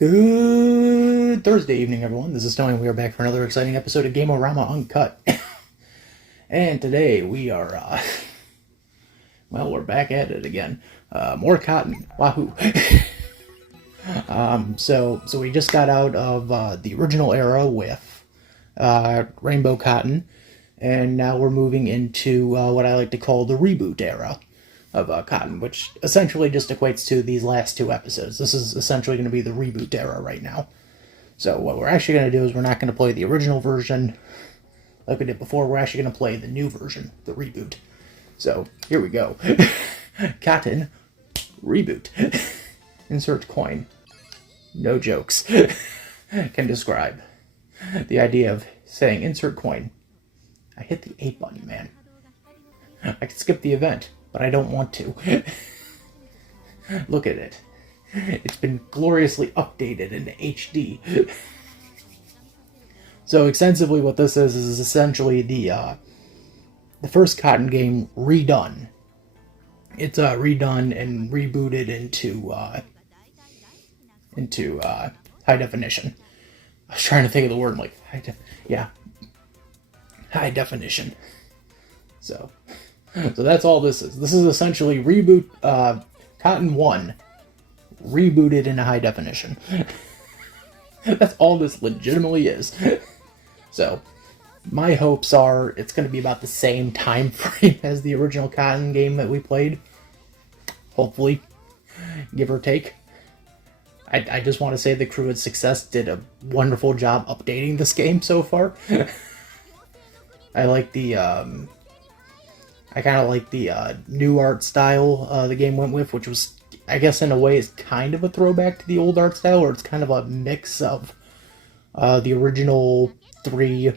Good Thursday evening, everyone. This is Tony, and we are back for another exciting episode of Game-O-Rama Uncut. And today we are, well, we're back at it again. More cotton. Wahoo! So we just got out of the original era with Rainbow Cotton, and now we're moving into what I like to call the reboot era of Cotton, which essentially just equates to these last two episodes. This is essentially going to be the reboot era right now. So what we're actually going to do is we're not going to play the original version like we did before. We're actually going to play the new version, the reboot. So here we go. Cotton reboot. Insert coin. No jokes. Can describe the idea of saying insert coin. I hit the 8 button, man. I could skip the event, but I don't want to. Look at it. It's been gloriously updated into HD. So extensively what this is essentially the first Cotton game redone. It's redone and rebooted into high definition. I was trying to think of the word, like, high definition. So that's all this is. This is essentially reboot Cotton 1 rebooted into high definition. That's all this legitimately is. So my hopes are it's going to be about the same time frame as the original Cotton game that we played. Hopefully, give or take. I just want to say the crew at Success did a wonderful job updating this game so far. I like the I kind of like the new art style the game went with, which was, I guess in a way, is kind of a throwback to the old art style, or it's kind of a mix of the original 3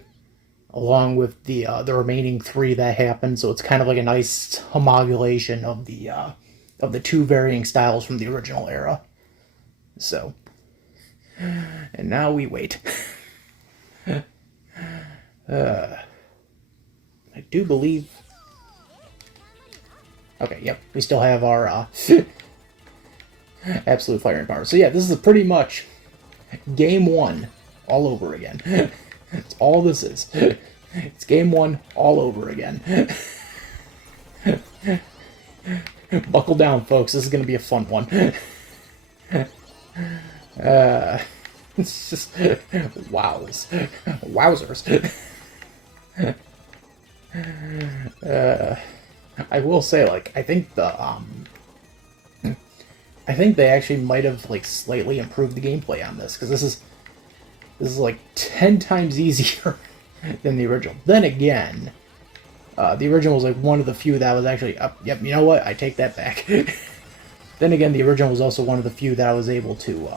along with the remaining 3 that happened. So it's kind of like a nice homologation of the 2 varying styles from the original era. So, and now we wait. I do believe. Okay, yep, we still have our absolute firing power. So yeah, this is pretty much game 1 all over again. That's all this is. It's game 1 all over again. Buckle down, folks. This is going to be a fun one. It's just wowzers. I will say, like, I think they actually might have, like, slightly improved the gameplay on this, because this is like 10 times easier than the original. Then again, the original was like one of the few that was actually up. Yep, you know what? I take that back. Then again, the original was also one of the few that I was able to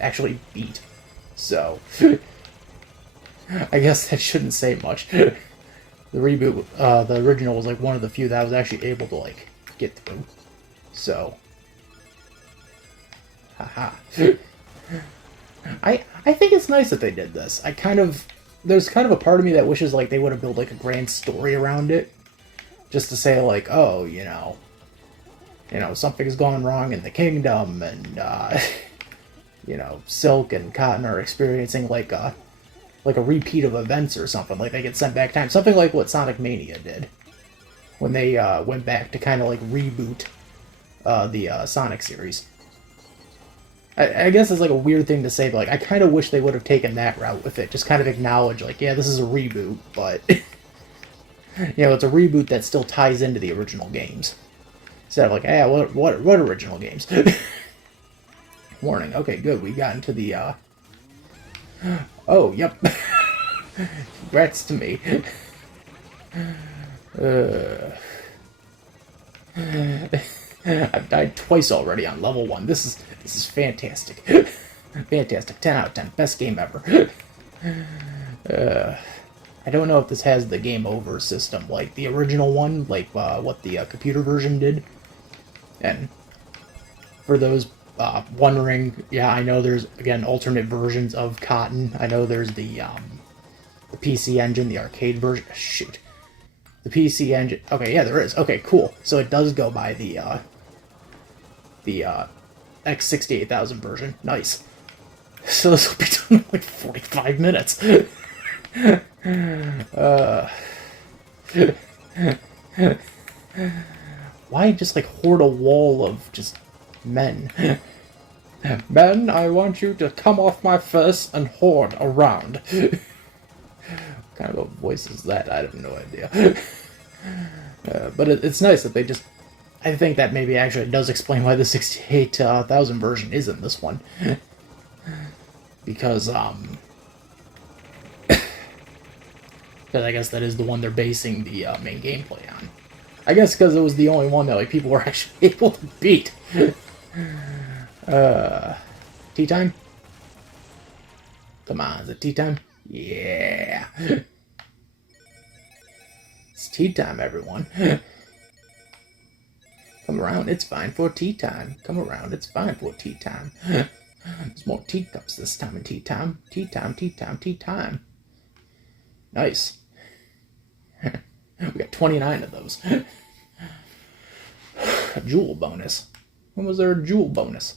actually beat. So I guess that shouldn't say much. The reboot, the original was like one of the few that I was actually able to like get through. So, haha. I think it's nice that they did this. There's kind of a part of me that wishes like they would have built like a grand story around it, just to say like, oh, you know, something's gone wrong in the kingdom, and you know, Silk and Cotton are experiencing like a repeat of events or something. Like they get sent back time, something like what Sonic Mania did when they went back to kind of like reboot the Sonic series. I guess it's like a weird thing to say, but like I kind of wish they would have taken that route with it. Just kind of acknowledge like, yeah, this is a reboot, but you know, it's a reboot that still ties into the original games. Instead of like, yeah, what original games? Warning. Okay, good. We got into the oh, yep. Congrats to me. I've died twice already on level 1. This is fantastic. Fantastic. 10 out of 10. Best game ever. I don't know if this has the game over system like the original one, like what the computer version did. And for those wondering, yeah, I know there's, again, alternate versions of Cotton. I know there's the PC Engine, the arcade version. Shoot. The PC Engine. Okay, yeah, there is. Okay, cool. So it does go by the X68000 version. Nice. So this will be done in like 45 minutes. Why just like hoard a wall of just men? Men, I want you to come off my face and hoard around. What kind of a voice is that? I have no idea. But it's nice that they just... I think that maybe actually does explain why the 68,000 version is in this one. Because I guess that is the one they're basing the main gameplay on. I guess because it was the only one that like people were actually able to beat. Tea time? Come on, is it tea time? Yeah. It's tea time, everyone. Come around, it's fine for tea time. Come around, it's fine for tea time. There's more teacups this time in tea time. Tea time, tea time, tea time. Nice. We got 29 of those. A jewel bonus. When was there a jewel bonus?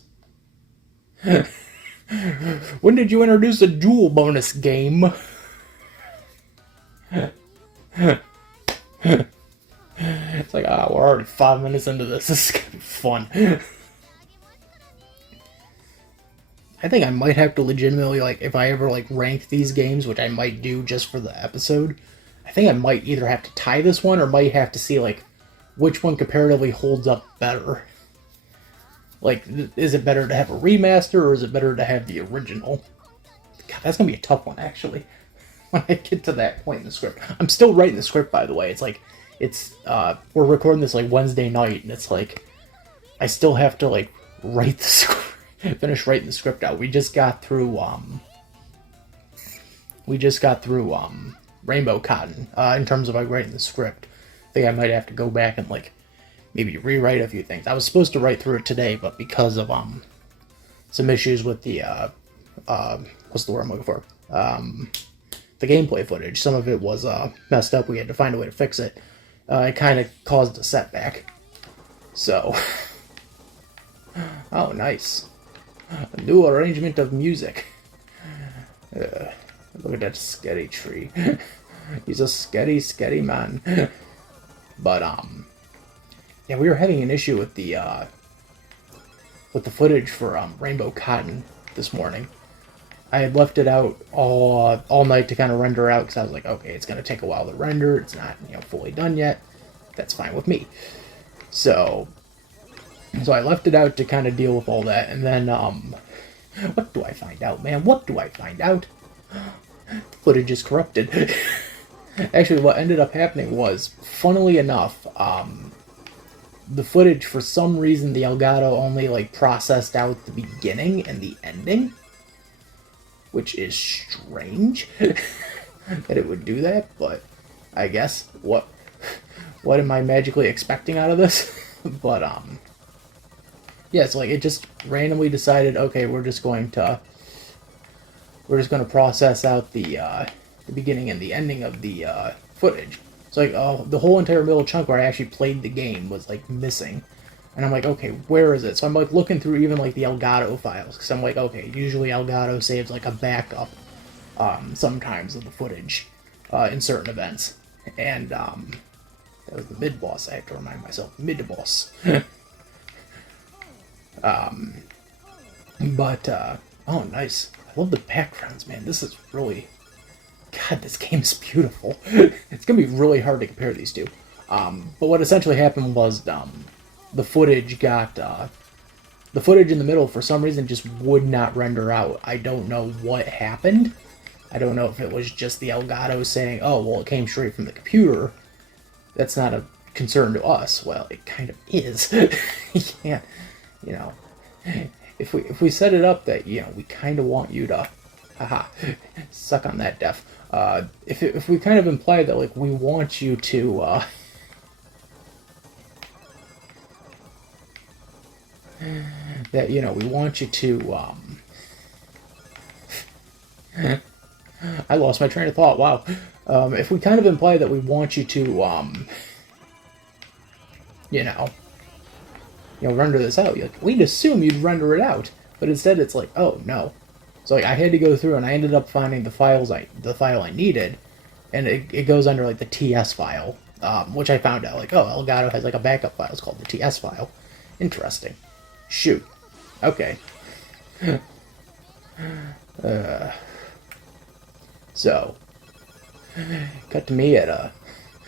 When did you introduce a jewel bonus game? It's like, we're already 5 minutes into this. This is gonna be fun. I think I might have to legitimately, like, if I ever, like, rank these games, which I might do just for the episode, I think I might either have to tie this one or might have to see, like, which one comparatively holds up better. Like, is it better to have a remaster or is it better to have the original? God, that's gonna be a tough one, actually, when I get to that point in the script. I'm still writing the script, by the way. It's like, we're recording this, like, Wednesday night, and it's like, I still have to, like, write the script. Finish writing the script out. We just got through Rainbow Cotton in terms of like writing the script. I think I might have to go back and like maybe rewrite a few things. I was supposed to write through it today, but because of some issues with the what's the word I'm looking for? The gameplay footage. Some of it was messed up. We had to find a way to fix it. It kind of caused a setback. So, oh, nice. A new arrangement of music. Look at that sketty tree. He's a sketty man. But yeah, we were having an issue with the footage for Rainbow Cotton this morning. I had left it out all night to kind of render out because I was like, okay, it's gonna take a while to render. It's not fully done yet. That's fine with me. So I left it out to kind of deal with all that, and then, what do I find out, man? What do I find out? Footage is corrupted. Actually, what ended up happening was, funnily enough, the footage, for some reason, the Elgato only, like, processed out the beginning and the ending, which is strange that it would do that, but I guess, what am I magically expecting out of this? But, yeah, it's like it just randomly decided, okay, we're just going to process out the beginning and the ending of the footage. It's like, oh, the whole entire middle chunk where I actually played the game was like missing, and I'm like, okay, where is it? So I'm like looking through even like the Elgato files because I'm like, okay, usually Elgato saves like a backup sometimes of the footage in certain events, and that was the mid boss. I have to remind myself, mid boss. Oh, nice. I love the backgrounds, man. This is really... God, this game is beautiful. It's gonna be really hard to compare these two. But what essentially happened was, the footage got, the footage in the middle, for some reason, just would not render out. I don't know what happened. I don't know if it was just the Elgato saying, oh, well, it came straight from the computer. That's not a concern to us. Well, it kind of is. You can't... if we set it up that we kind of want you to, suck on that, Def. If we kind of imply that like we want you to, that we want you to, I lost my train of thought. Wow. If we kind of imply that we want you to, render this out. We'd assume you'd render it out, but instead it's like, oh no. So like I had to go through, and I ended up finding the file I needed, and it goes under like the TS file, which I found out like, oh, Elgato has like a backup file. It's called the TS file. Interesting. Shoot. Okay. So, cut to me at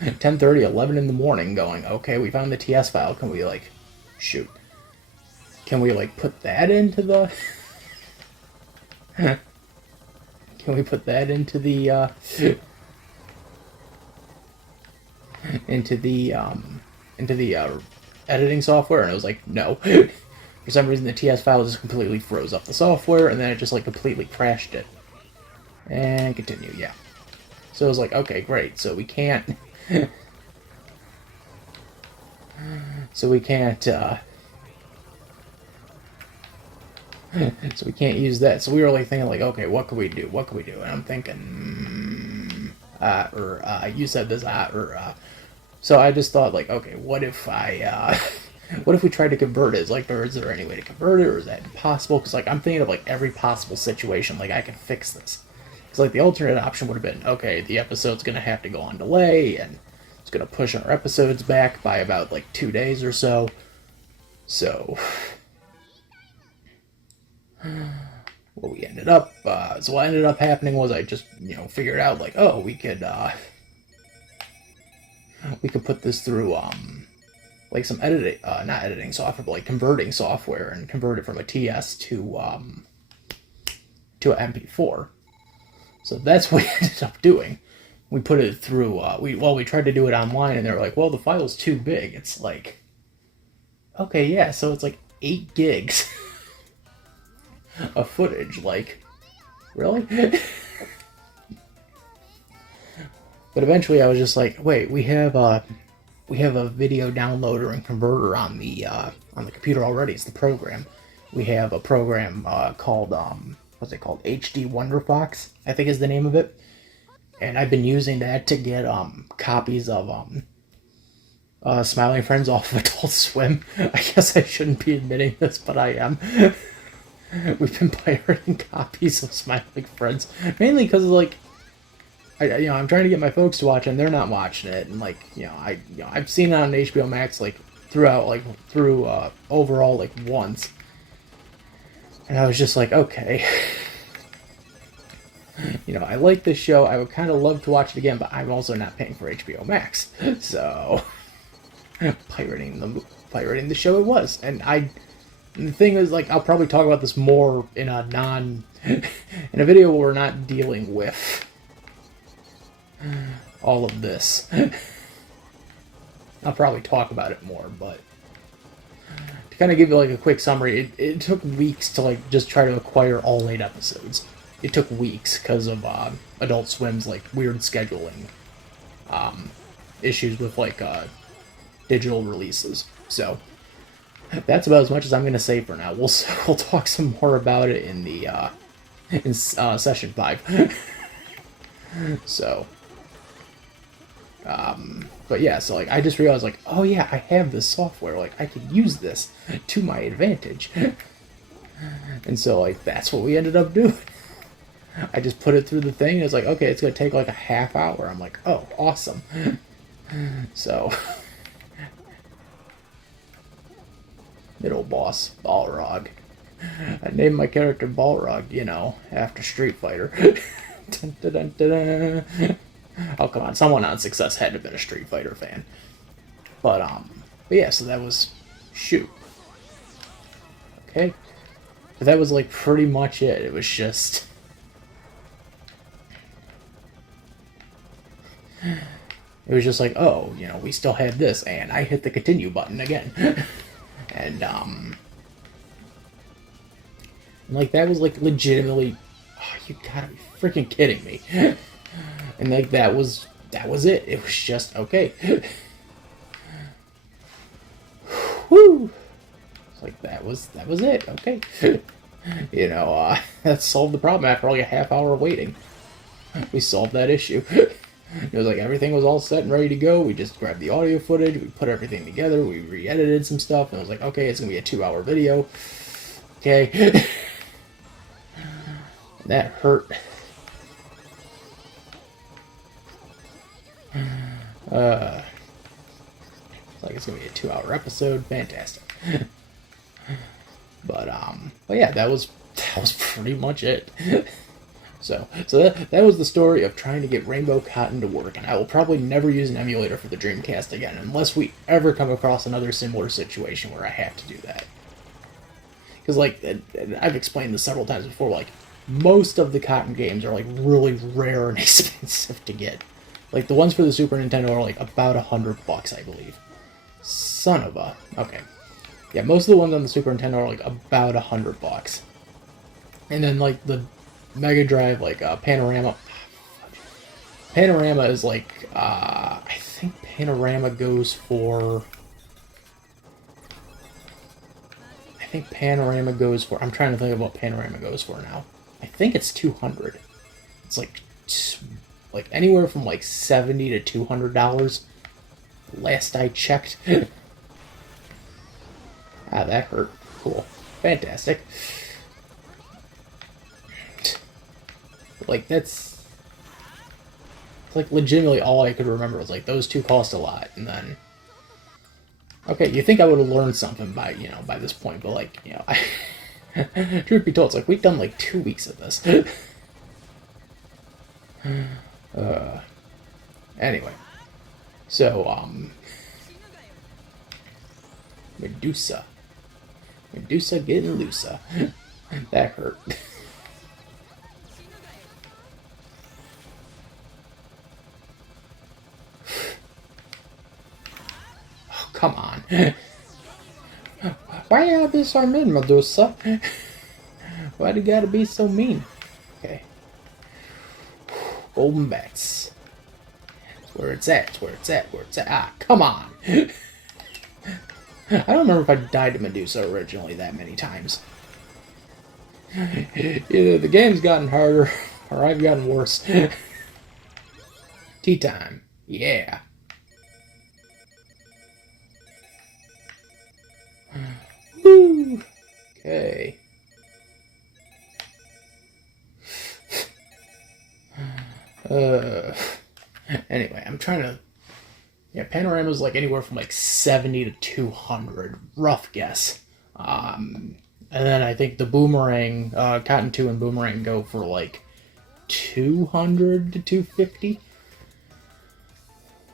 10:30, 11 in the morning, going, okay, we found the TS file. Can we like, shoot? Can we like put that into the? Can we put that into the editing software? And it was like, no. For some reason, the TS file just completely froze up the software, and then it just like completely crashed it. And continue, yeah. So it was like, okay, great. So we can't. So we can't use that. So we were like thinking like, okay, what could we do? What could we do? And I'm thinking, you said this, So I just thought like, okay, what if what if we tried to convert it? Is there any way to convert it, or is that impossible? Because like I'm thinking of like every possible situation, like I can fix this. Because like the alternate option would have been, okay, the episode's gonna have to go on delay, and it's gonna push our episodes back by about like 2 days or so. So what ended up happening was I just figured out like, oh, we could put this through like some editing, not editing software, but like converting software, and convert it from a TS to an MP4. So that's what we ended up doing. We put it through. We tried to do it online, and they were like, well, the file's too big. It's like, okay, yeah, so it's like 8 gigs of footage. Like, really? But eventually, I was just like, wait, we have a video downloader and converter on the computer already. It's the program. We have a program called what's it called? HD WonderFox, I think is the name of it. And I've been using that to get copies of Smiling Friends off of Adult Swim. I guess I shouldn't be admitting this, but I am. We've been pirating copies of Smiling Friends, mainly because like I'm trying to get my folks to watch it, and they're not watching it, and like I've seen it on HBO Max like through overall like once, and I was just like, okay, I like this show. I would kind of love to watch it again, but I'm also not paying for HBO Max, so pirating the show it was. And the thing is, like, I'll probably talk about this more in a video where we're not dealing with all of this. I'll probably talk about it more, but to kind of give you like a quick summary, it took weeks to like just try to acquire all 8 episodes. It took weeks because of Adult Swim's like weird scheduling issues with like digital releases. So that's about as much as I'm gonna say for now. We'll talk some more about it in the session 5. So but yeah, so like I just realized like, oh yeah, I have this software, like I could use this to my advantage. And so like that's what we ended up doing. I just put it through the thing, and it's like, okay, it's gonna take like a half hour. I'm like, oh, awesome. So middle boss, Balrog. I named my character Balrog, after Street Fighter. Dun, dun, dun, dun, dun. Oh, come on, someone on Success had to have been a Street Fighter fan. But yeah, so that was, shoot. Okay. But that was like pretty much it. It was just, like, oh, we still have this, and I hit the continue button again. And like that was like legitimately, oh, you gotta be freaking kidding me. And like that was it. It was just okay. Woo! It's like that was it. Okay. That solved the problem after only a half hour of waiting. We solved that issue. It was like everything was all set and ready to go. We just grabbed the audio footage, we put everything together, we re-edited some stuff, and it was like, okay, it's gonna be a 2-hour video. Okay. That hurt. Like it's gonna be a 2-hour episode. Fantastic. But yeah, that was pretty much it. So that was the story of trying to get Rainbow Cotton to work, and I will probably never use an emulator for the Dreamcast again, unless we ever come across another similar situation where I have to do that. Because, like, I've explained this several times before, like, most of the Cotton games are, like, really rare and expensive to get. Like, the ones for the Super Nintendo are, like, about $100, I believe. Son of a... Okay. Yeah, most of the ones on the Super Nintendo are, like, about $100. And then, like, the Mega Drive, like, Panorama... Panorama is, like, I think Panorama goes for... I'm trying to think of what Panorama goes for now. I think it's 200. It's like anywhere from like $70 to $200. Last I checked. Ah, that hurt. Cool. Fantastic. Like that's like legitimately all I could remember was like those two cost a lot, and then. Okay, you think I would have learned something by this point, but like, truth be told, it's like we've done like 2 weeks of this. Anyway. So, Medusa. Medusa getting looser. That hurt. Come on. Why you be so mean, Medusa? Why do you gotta be so mean? Okay. Golden bats. It's where it's at. It's where it's at. Where it's at. Ah, come on. I don't remember if I died to Medusa originally that many times. Either the game's gotten harder or I've gotten worse. Tea time. Yeah. Woo! Okay. Anyway, I'm trying to... Yeah, Panorama's like anywhere from like 70 to 200. Rough guess. And then I think the Boomerang, Cotton 2 and Boomerang go for like 200 to 250.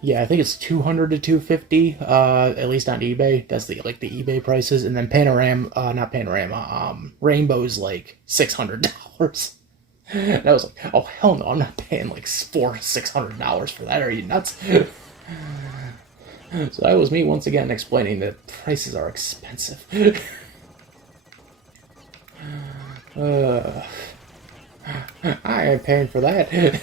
Yeah, I think it's 200 to 250, at least on eBay. That's the eBay prices. And then not Panorama, Rainbow's like $600. And I was like, oh hell no, I'm not paying like $600 for that. Are you nuts? So that was me once again explaining that prices are expensive. I ain't paying for that.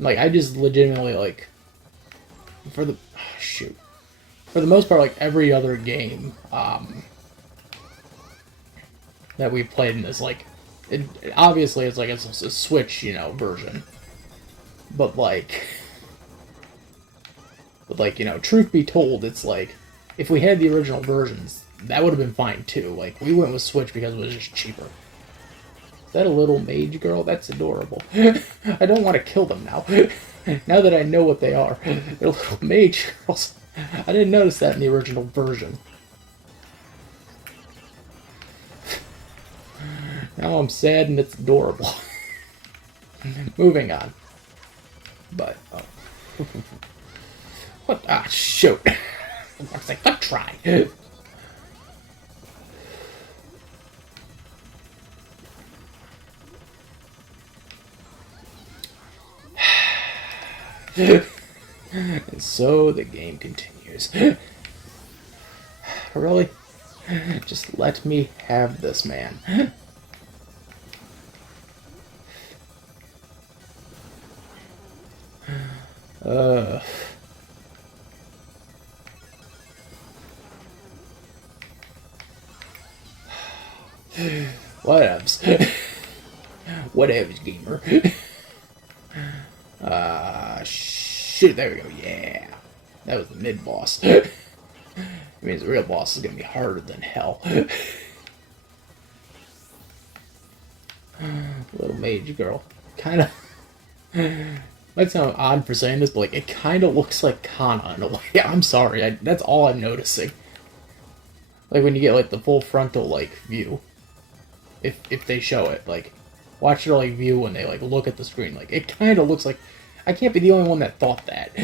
Like, I just legitimately, like, for the most part, like, every other game, that we've played in this, like, obviously it's a Switch, version. But, truth be told, it's like, if we had the original versions, that would have been fine, too. Like, we went with Switch because it was just cheaper. Is that a little mage girl? That's adorable. I don't want to kill them now. Now that I know what they are. They're little mage girls. I didn't notice that in the original version. Now I'm sad and it's adorable. Moving on. But, oh. What? Ah, shoot. Looks like a try. And so the game continues. Really? Just let me have this, man. Whatevs. Whatevs, gamer. Shoot, there we go, yeah. That was the mid-boss. It means the real boss is gonna be harder than hell. Little mage girl. Kind of... Might sound odd for saying this, but like it kind of looks like Kana in a way. I'm sorry, that's all I'm noticing. Like when you get like the full frontal like view, if they show it, like watch their like view when they like look at the screen, like it kind of looks like. I can't be the only one that thought that.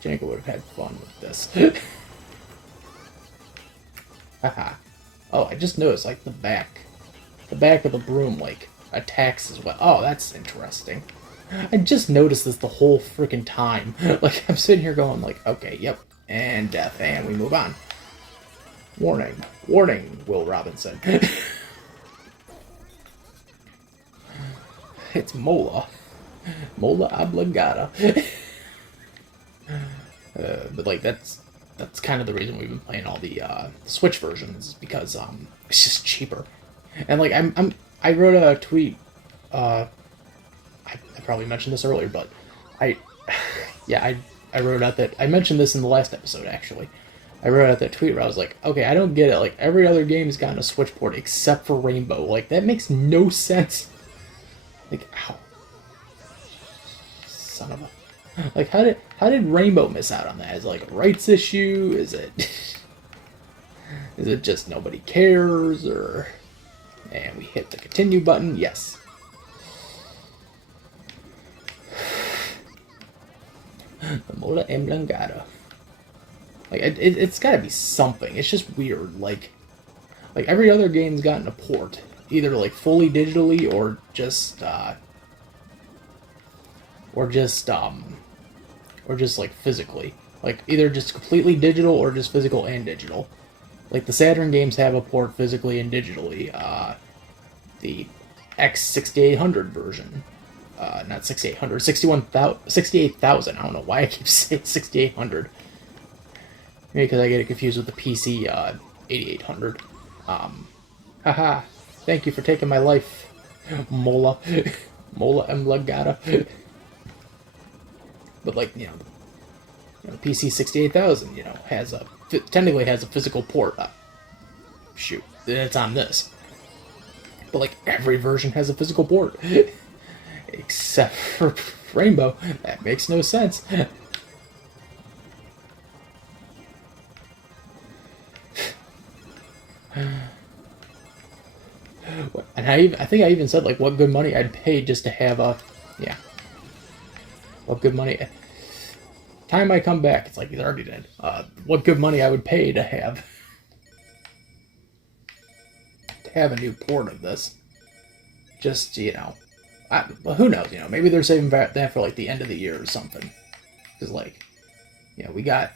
Janko would have had fun with this. Haha. Oh, I just noticed, like, the back of the broom, like, attacks as well. Oh, that's interesting. I just noticed this the whole freaking time. Like, I'm sitting here going, like, okay, yep, and death, and we move on. Warning. Warning, Will Robinson. It's Mola. Mola obligata. But, like, that's kind of the reason we've been playing all the Switch versions, because it's just cheaper. And like I wrote a tweet. I probably mentioned this earlier, but I wrote out that I mentioned this in the last episode. Actually, I wrote out that tweet where I was like, okay, I don't get it. Like every other game's gotten a Switch port except for Rainbow. Like that makes no sense. Like, ow, son of a. Like, how did Rainbow miss out on that? Is it like a rights issue? Is it just nobody cares? Or... And we hit the continue button. Yes. The Mola Emblangata. Like, it's gotta be something. It's just weird. Like every other game's gotten a port. Either, like, fully digitally or just like physically. Like either just completely digital or just physical and digital. Like the Saturn games have a port physically and digitally. The X6800 version. Not 6800, 68,000. I don't know why I keep saying 6800. Maybe because I get it confused with the PC 8800. Haha. Thank you for taking my life, Mola. Mola Emblagata. But like, you know, PC 68,000, you know, technically has a physical port. Shoot, it's on this. But like every version has a physical port, except for Rainbow. That makes no sense. And I think I even said like what good money I'd pay just to have a, yeah. What good money? Time I come back, it's like he's already dead. What good money I would pay to have a new port of this? Just, you know, well, who knows? You know, maybe they're saving that for like the end of the year or something. Because like, you know, we got,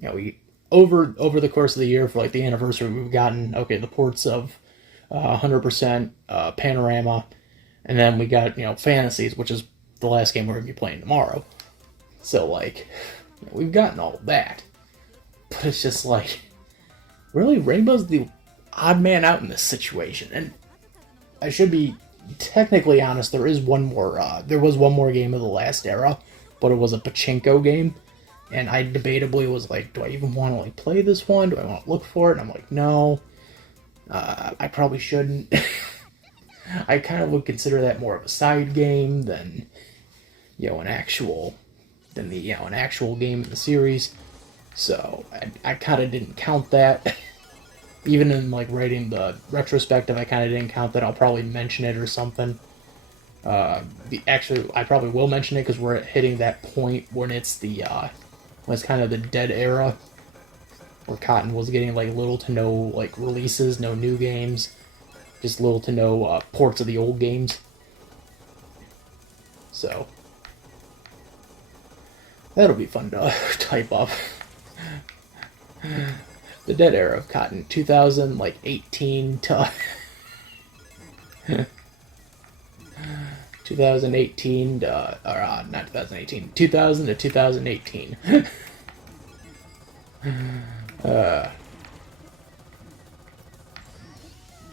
you know, we over the course of the year for like the anniversary, we've gotten the ports of 100% Panorama, and then we got, you know, Fantasies, which is the last game we're going to be playing tomorrow. So, like, you know, we've gotten all that. But it's just like, really, Rainbow's the odd man out in this situation. And I should be technically honest, there was one more game of the last era, but it was a pachinko game. And I debatably was like, do I even want to like play this one? Do I want to look for it? And I'm like, no. I probably shouldn't. I kind of would consider that more of a side game than, you know, an actual game in the series. So I kind of didn't count that. Even in like writing the retrospective, I kind of didn't count that. I'll probably mention it or something. Actually, I probably will mention it because we're hitting that point when it's when it's kind of the dead era, where Cotton was getting like little to no like releases, no new games, just little to no ports of the old games. So that'll be fun to type up. The dead era of Cotton, 2018 to 2018 to, or not 2018, 2000 to 2018.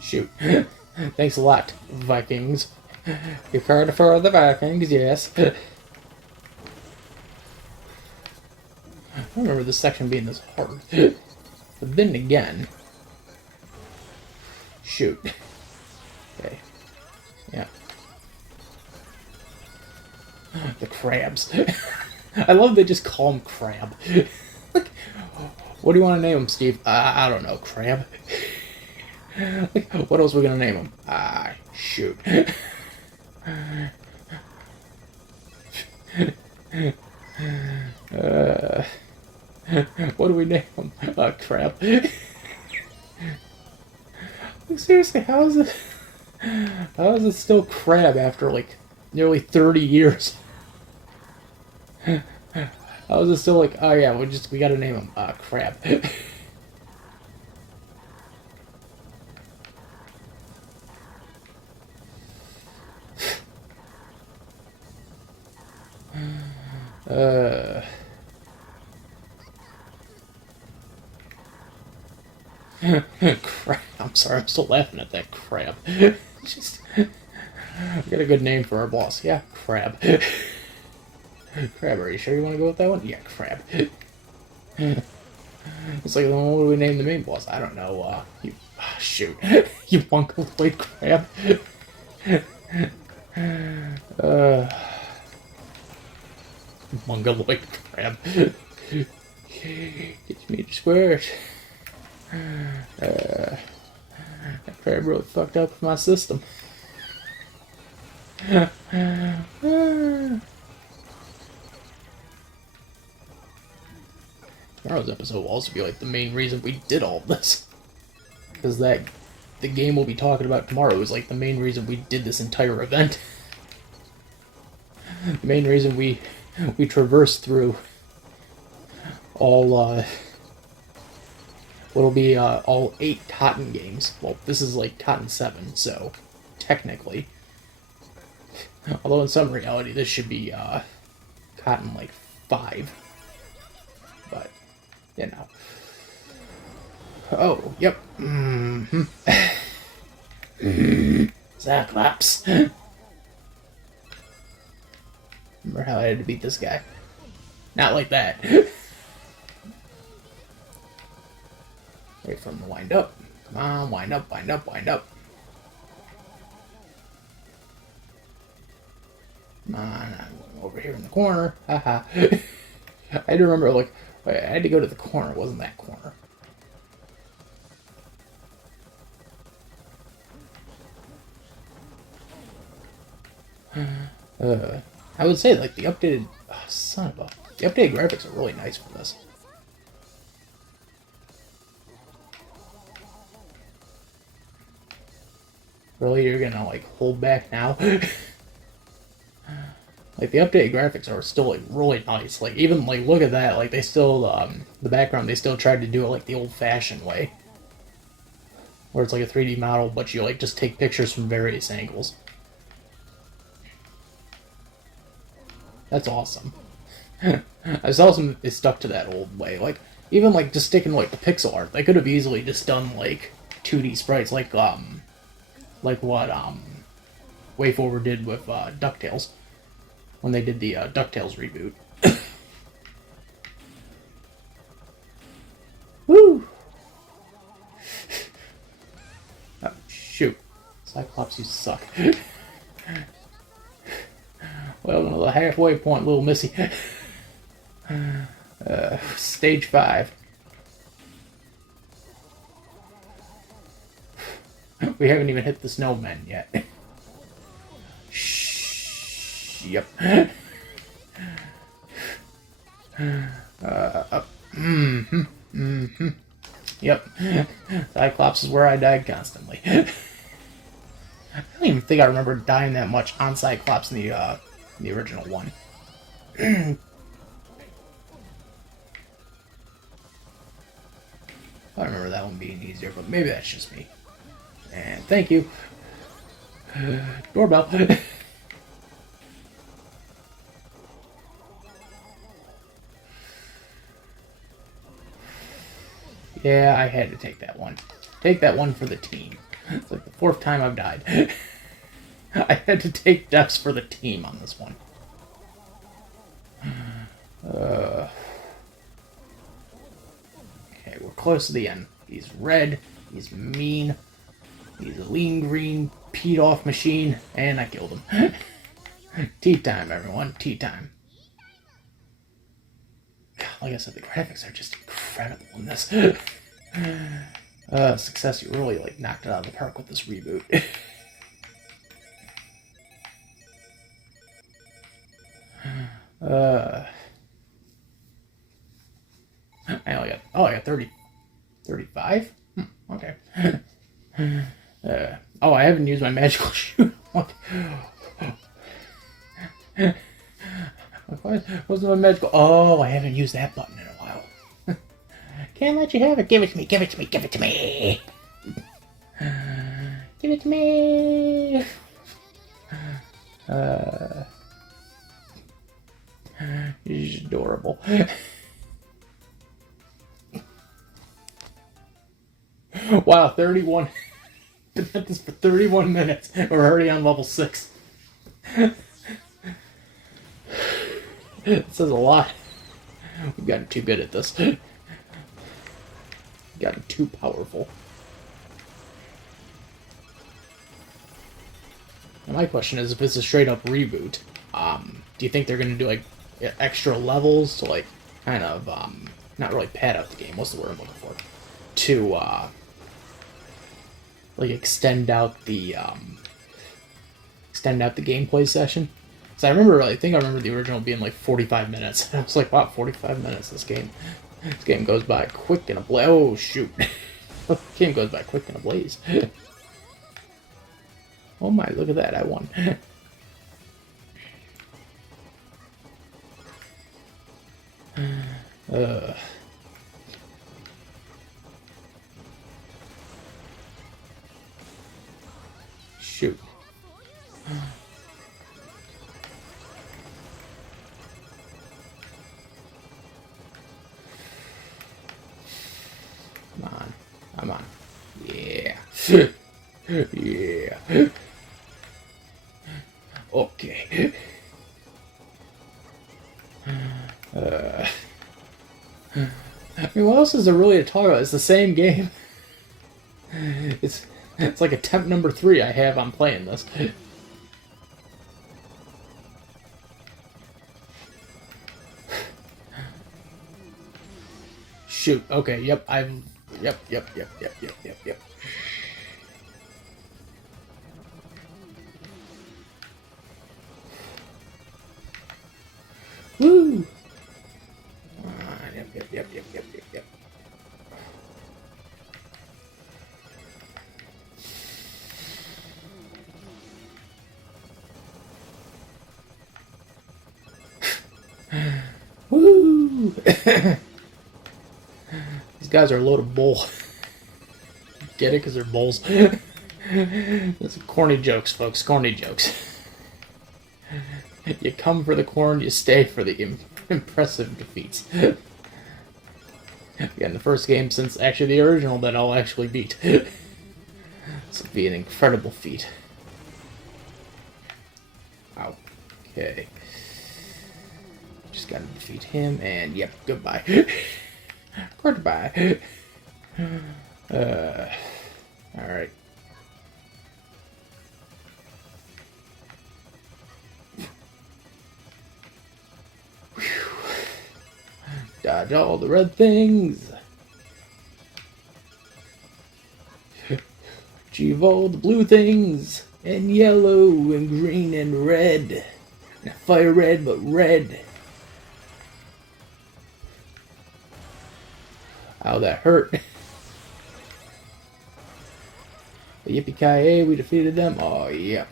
Shoot. Thanks a lot, Vikings. You've heard for the Vikings, yes. I don't remember this section being this hard. But then again... Shoot. Okay. Yeah. The crabs. I love they just call him Crab. Like, what do you want to name him, Steve? I don't know. Crab? Like, what else are we going to name him? Shoot. What do we name him? Crab. Like, seriously, how is it still Crab after, like, nearly 30 years? How is it still like, oh yeah, we gotta name him, Crab. Crab. I'm sorry, I'm still laughing at that crab. Just, we got a good name for our boss. Yeah, Crab. Crab, are you sure you want to go with that one? Yeah, Crab. It's like, well, what do we name the main boss? I don't know, shoot. You mongoloid crab. Mongoloid crab. Gets me to squirt. That crab really fucked up my system. Tomorrow's episode will also be like the main reason we did all this. Because the game we'll be talking about tomorrow is like the main reason we did this entire event. The main reason we traversed through all what'll be all 8 Cotton games. Well, this is like Cotton 7, so technically. Although in some reality this should be Cotton like 5. But you know. Oh, yep. Mm-hmm. Cyclops. Remember how I had to beat this guy? Not like that. Wait for him to wind up. Come on, wind up, wind up, wind up. Come on, I'm over here in the corner. Haha. I had to remember, like, I had to go to the corner. It wasn't that corner. I would say, like, the updated... Oh, son of a... The updated graphics are really nice for this. Really? You're gonna, like, hold back now? Like, the updated graphics are still, like, really nice. Like, even, like, look at that. Like, they still, the background, they still tried to do it, like, the old-fashioned way. Where it's, like, a 3D model, but you, like, just take pictures from various angles. That's awesome. It's awesome it stuck to that old way. Like, even, like, just sticking, like, the pixel art. They could have easily just done, like, 2D sprites, like what, WayForward did with, DuckTales. When they did the, DuckTales reboot. Woo! Oh, shoot. Cyclops, you suck. Well, another halfway point, little missy. Stage 5. We haven't even hit the snowmen yet. Shh. Yep. Up. Mm-hmm. Mm-hmm. Yep. Cyclops is where I died constantly. I don't even think I remember dying that much on Cyclops in the original one. I remember that one being easier, but maybe that's just me. And thank you. Doorbell. Yeah, I had to take that one. Take that one for the team. It's like the 4th time I've died. I had to take deaths for the team on this one. Okay, we're close to the end. He's red, he's mean, he's a lean green, peed off machine, and I killed him. Tea time, everyone, tea time. God, like I said, the graphics are just incredible in this. Success, you really like knocked it out of the park with this reboot. I got 30, 35? Okay. I haven't used my magical shoe. What's my magical? Oh, I haven't used that button in a while. Can't let you have it. Give it to me. Give it to me. Give it to me. Give it to me. He's adorable. Wow, 31. Been at this for 31 minutes. We're already on level 6. It says a lot. We've gotten too good at this. We've gotten too powerful. And my question is, if it's a straight up reboot, do you think they're going to do like extra levels to like kind of not really pad up the game? What's the word I'm looking for? To like extend out the gameplay session. So I think I remember the original being like 45 minutes. I was like, wow, 45 minutes. This game goes by quick in a blaze. Oh shoot, this game goes by quick in a blaze. Oh my, look at that! I won. Shoot. Come on. Come on. Yeah. Yeah. Okay. I mean, what else is there really to talk about? It's the same game. It's like attempt number 3 I have on playing this. Shoot. Okay. Yep. Yep. Woo! Yep. Woo! These guys are a load of bull. Get it? Because they're bulls. That's corny jokes, folks. Corny jokes. You come for the corn, you stay for the impressive defeats. Again, the first game since actually the original that I'll actually beat. This will be an incredible feat. Okay. Just gotta defeat him, and yep, goodbye. Goodbye. Alright. Dodge all the red things. Achieve all the blue things. And yellow and green and red. Not fire red, but red. Ow, that hurt. Yippee-ki-yay, we defeated them. Oh, yeah.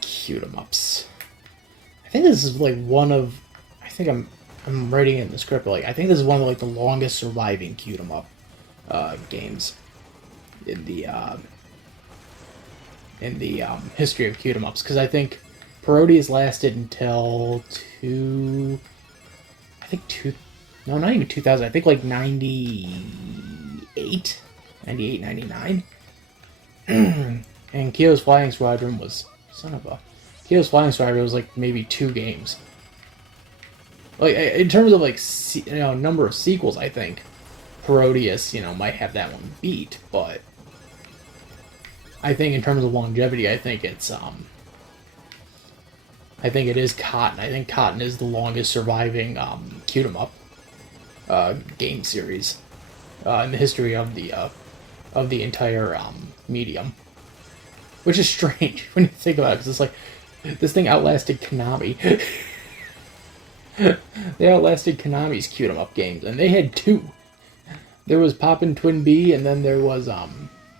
Cute 'em ups. I think this is like one of. I think I'm writing it in the script. But like I think this is one of like the longest surviving cute 'em up games in the history of cute 'em ups, because I think Parodius lasted until no, not even 2000. I think like 98, 99. And Kyo's Flying Squadron was... Son of a... Kyo's Flying Squadron was like maybe 2 games. Like, in terms of like, number of sequels, I think Parodius, might have that one beat, but I think in terms of longevity, I think it's, I think it is Cotton. I think Cotton is the longest surviving, Cute 'em Up, game series, in the history of the entire, medium. Which is strange when you think about it, because it's like, this thing outlasted Konami. They outlasted Konami's Cute 'em Up games, and they had 2. There was Poppin' Twin B, and then there was,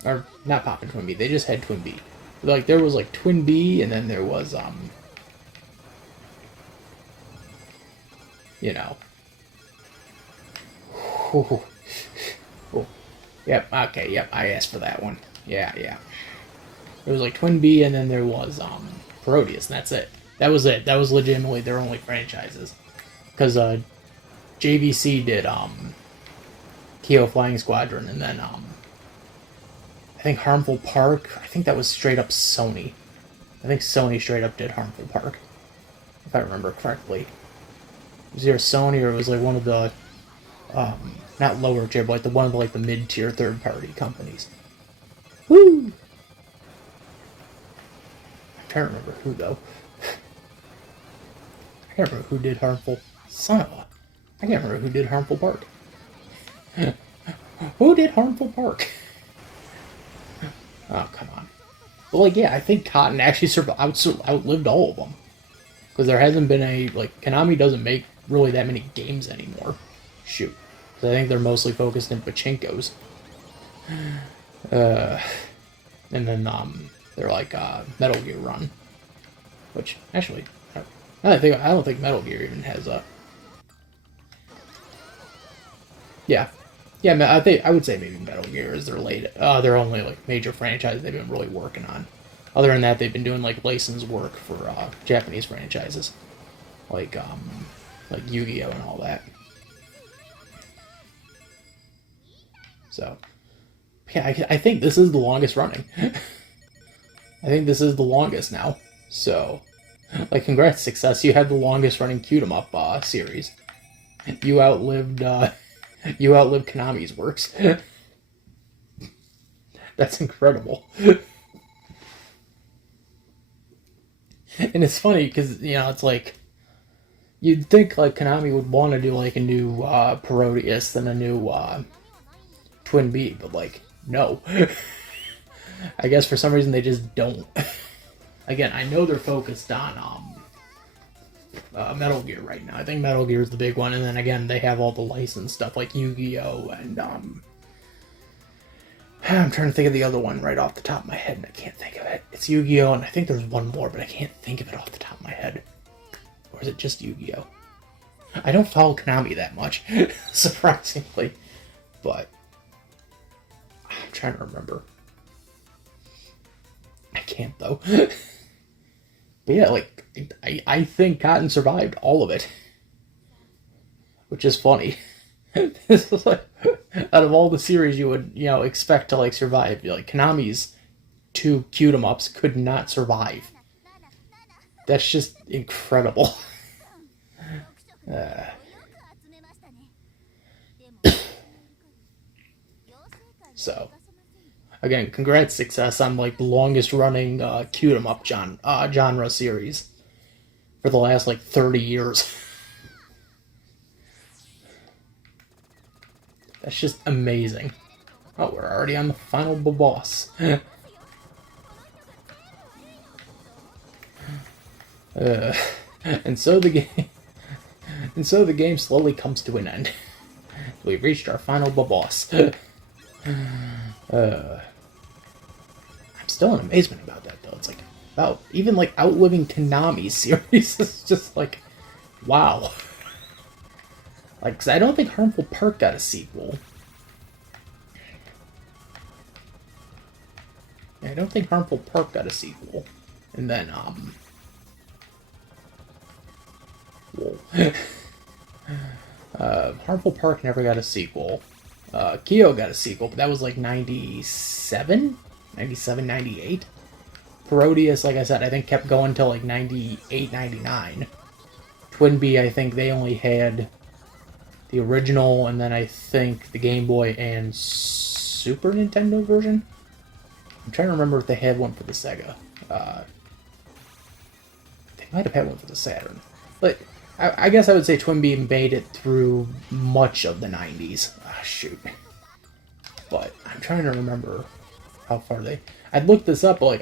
or not Poppin' Twin B, they just had Twin B. Like, there was, like, Twin B, and then there was, Oh. Yep, okay, yep, I asked for that one. Yeah. There was, like, Twin B, and then there was, Parodius, and that's it. That was it. That was legitimately their only franchises. Because, JVC did, Kyo Flying Squadron, and then, I think Harmful Park, I think that was straight up Sony. I think Sony straight up did Harmful Park, if I remember correctly. It was either Sony or it was, like, one of the, not lower tier, but, like, one of the, like, the mid-tier third-party companies. Woo! I'm trying to remember who, though. I can't remember who did Harmful... Son of a... I can't remember who did Harmful Park. Who did Harmful Park? Oh, come on. But, like, yeah, I think Cotton actually outlived all of them. Because there hasn't been a... Like, Konami doesn't make really that many games anymore. Shoot. I think they're mostly focused in pachinkos. And then, they're like, Metal Gear Run. Which, actually... I don't think Metal Gear even has a... Yeah, I would say maybe Metal Gear is their only like major franchise they've been really working on. Other than that, they've been doing like licensed work for Japanese franchises, like Yu-Gi-Oh and all that. So, yeah, I think this is the longest running. I think this is the longest now. So, like, congrats, Success! You had the longest running Cute 'em Up series. You outlived Konami's works. That's incredible. And it's funny because, it's like, you'd think like Konami would want to do like a new Parodius than a new Twin B, but like, no. I guess for some reason they just don't. Again, I know they're focused on Metal Gear right now. I think Metal Gear is the big one, and then again they have all the licensed stuff like Yu-Gi-Oh and I'm trying to think of the other one right off the top of my head, and I can't think of it. It's Yu-Gi-Oh, and I think there's one more, but I can't think of it off the top of my head. Or is it just Yu-Gi-Oh? I don't follow Konami that much, surprisingly, but I'm trying to remember. I can't, though. But yeah, like, I think Cotton survived all of it. Which is funny. This is like, out of all the series you would, expect to, like, survive, like, Konami's 2 Cute 'em Ups could not survive. That's just incredible. So, again, congrats, Success, on, like, the longest running Cute 'em Up genre series for the last, like, 30 years. That's just amazing. Oh, we're already on the final boss. And so the game slowly comes to an end. We've reached our final boss. I'm still in amazement about that, though. It's like, about even like outliving Konami's series is just like, wow. Like, 'cause I don't think Harmful Park got a sequel. Yeah, I don't think Harmful Park got a sequel. And then, whoa. Harmful Park never got a sequel. Kyo got a sequel, but that was like 97? 97, 98? Parodius, like I said, I think kept going till like 98, 99. Twin Bee, I think they only had the original, and then I think the Game Boy and Super Nintendo version. I'm trying to remember if they had one for the Sega. They might have had one for the Saturn. But I guess I would say Twin Bee made it through much of the 90s. Ah, shoot. But I'm trying to remember how far they... I'd look this up, but like,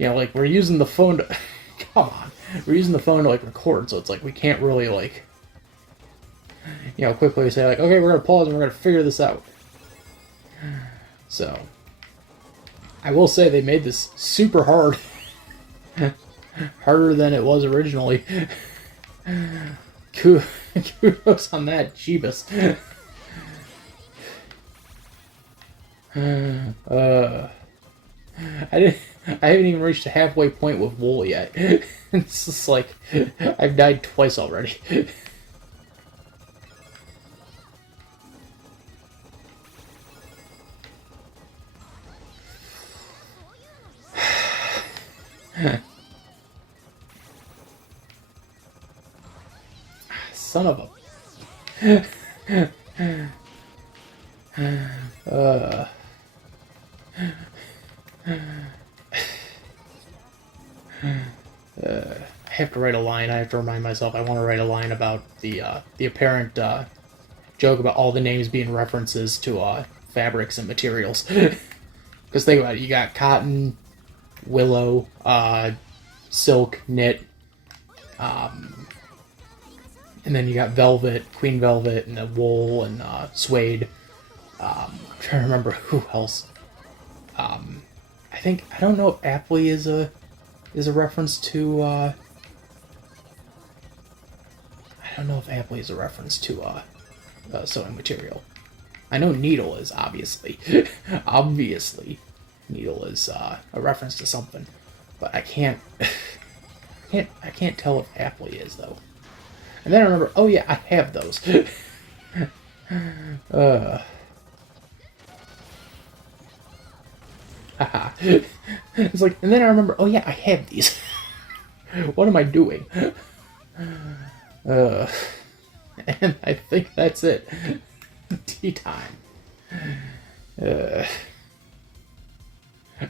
like, we're using the phone to... Come on. We're using the phone to, like, record, so it's like we can't really, like... quickly say, like, okay, we're gonna pause and we're gonna figure this out. So... I will say they made this super hard. Harder than it was originally. Kudos on that, Jeebus. I haven't even reached the halfway point with Wool yet. It's just like, I've died twice already. Son of a... I have to write a line. I have to remind myself I want to write a line about the apparent joke about all the names being references to fabrics and materials. Because think about it, you got cotton, willow, silk, knit, and then you got velvet, queen velvet, and wool, and suede. I'm trying to remember who else. I don't know if Appley is a reference to. I don't know if Appley is a reference to sewing material. I know needle is obviously, obviously, needle is a reference to something, but I can't tell if Appley is though. And then I remember, oh yeah, I have those. Haha. It's like, and then I remember, oh yeah, I have these. What am I doing? And I think that's it. Tea time.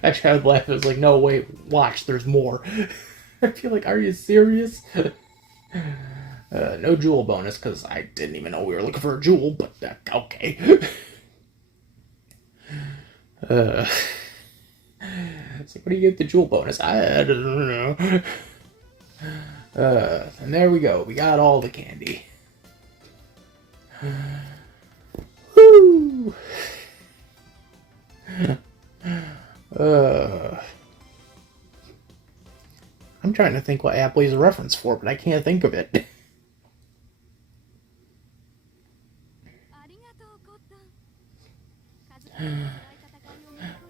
Actually, I would laugh. It was like, no, wait, watch, there's more. I feel like, are you serious? No jewel bonus, because I didn't even know we were looking for a jewel, but okay. So what do you get the jewel bonus? I don't know. And there we go. We got all the candy. Woo! I'm trying to think what Appley is a reference for, but I can't think of it.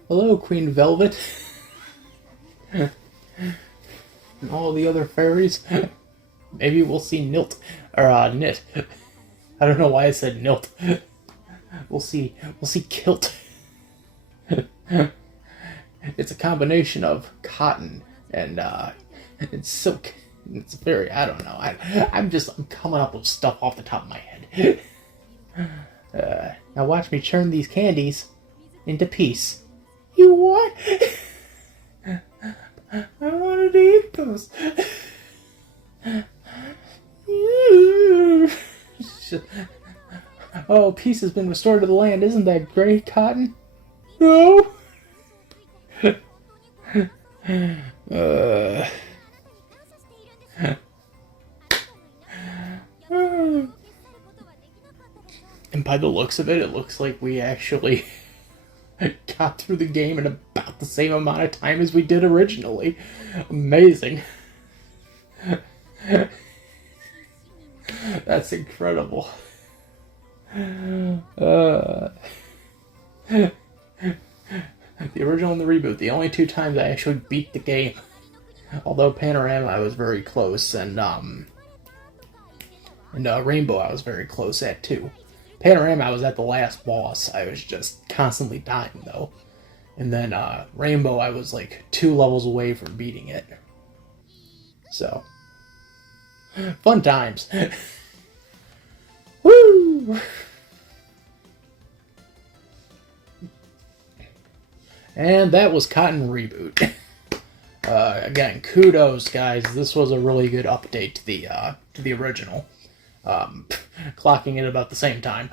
Hello, Queen Velvet. And all the other fairies. Maybe we'll see Nilt, or Knit. I don't know why I said Nilt. We'll see Kilt. It's a combination of cotton and it's silk. It's very, I don't know. I'm coming up with stuff off the top of my head. Now watch me churn these candies into peace. You what? I wanted to eat those. Oh, peace has been restored to the land. Isn't that great, Cotton? No. And by the looks of it, it looks like we actually got through the game in about the same amount of time as we did originally. Amazing. That's incredible. The original and the reboot, the only two times I actually beat the game. Although Panorama I was very close, and Rainbow I was very close at too. Panorama I was at the last boss. I was just constantly dying though. And then Rainbow, I was like 2 levels away from beating it. So, fun times. Woo! And that was Cotton Reboot. Again, kudos, guys. This was a really good update to the original. Clocking it about the same time.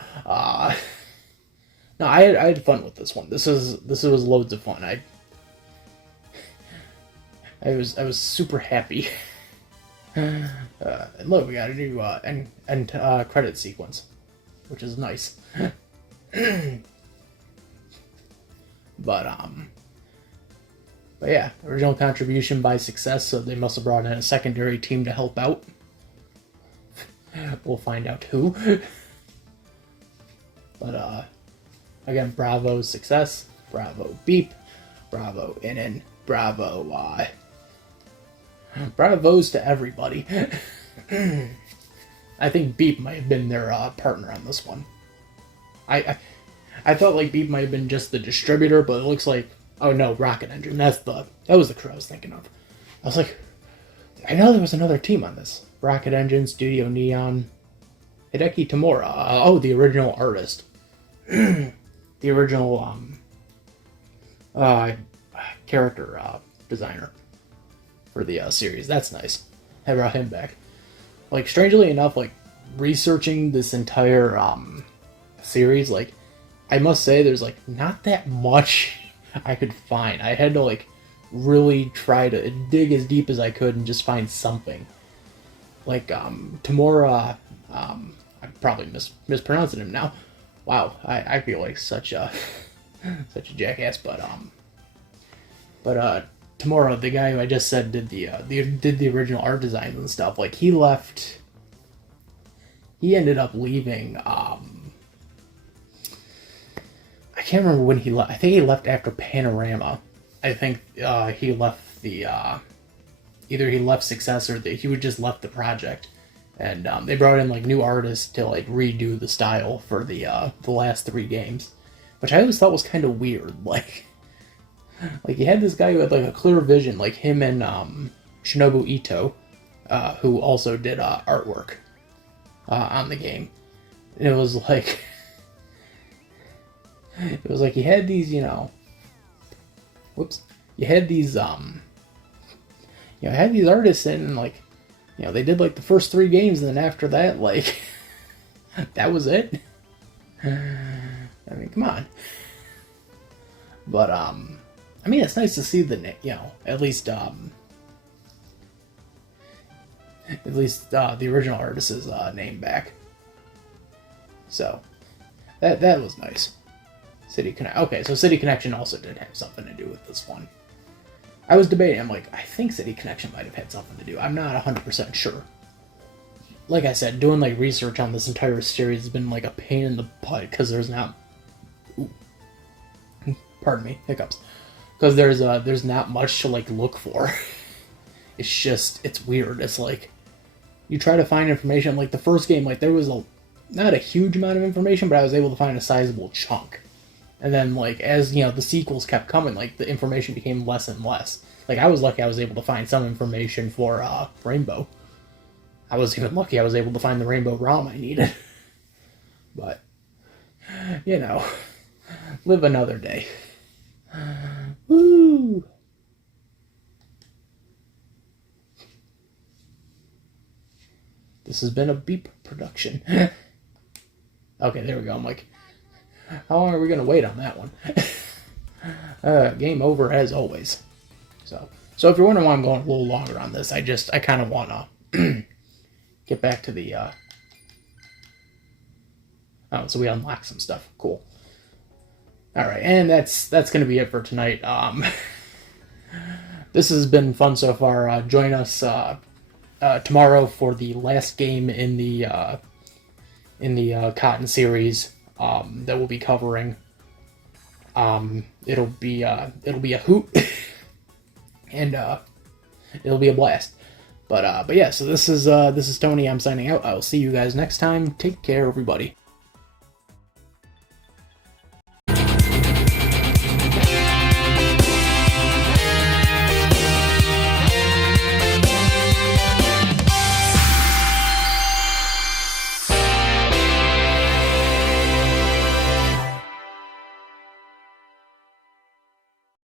No, I had fun with this one. This was loads of fun. I was super happy. And look, we got a new end credit sequence, which is nice. But yeah, original contribution by Success, so they must have brought in a secondary team to help out. We'll find out who. But again, bravo Success, bravo Beep, bravo Inin, bravo bravos to everybody. I think Beep might have been their partner on this one. I thought like Beep might have been just the distributor, but it looks like, oh no, Rocket Engine. That was the crew I was thinking of. I was like, I know there was another team on this. Rocket Engine, Studio Neon, Hideki Tamura. Oh, the original artist. The original character designer for the series. That's nice. I brought him back. Like, strangely enough, like, researching this entire series, like, I must say there's, like, not that much I could find. I had to, like, really try to dig as deep as I could and just find something. Like, Tamura, I'm probably mispronouncing him now. Wow, I feel like such a jackass, but Tamura, the guy who I just said did the original art designs and stuff, like, he ended up leaving, I can't remember when he left. I think he left after Panorama. I think he left either he left Success or he would just left the project. And they brought in like new artists to like redo the style for the last 3 games, which I always thought was kind of weird. Like you had this guy who had like a clear vision, like him and Shinobu Ito, who also did artwork on the game. And it was like you had these, you had these had these artists in, and like, they did like the first 3 games, and then after that, like, that was it. I mean, come on. But I mean, it's nice to see the at least the original artist's name back. So that was nice. City Connect. Okay, so City Connection also did have something to do with this one. I was debating. I'm like, I think City Connection might have had something to do. I'm not 100% sure. Like I said, doing like research on this entire series has been like a pain in the butt because there's not. Ooh, pardon me, hiccups. Because there's not much to like look for. It's weird. It's like you try to find information. Like the first game, like there was not a huge amount of information, but I was able to find a sizable chunk. And then, like, as, the sequels kept coming, like, the information became less and less. Like, I was lucky I was able to find some information for, Rainbow. I was even lucky I was able to find the Rainbow-Rama I needed. But, live another day. Woo! This has been a Beep production. Okay, there we go. I'm like, how long are we going to wait on that one? Game over as always. So if you're wondering why I'm going a little longer on this, I kind of want to get back to the... Oh, so we unlocked some stuff. Cool. Alright, and that's going to be it for tonight. This has been fun so far. Join us tomorrow for the last game in the Cotton series. That we'll be covering. It'll be a hoot, and it'll be a blast. But yeah, so this is Tony. I'm signing out. I will see you guys next time. Take care, everybody.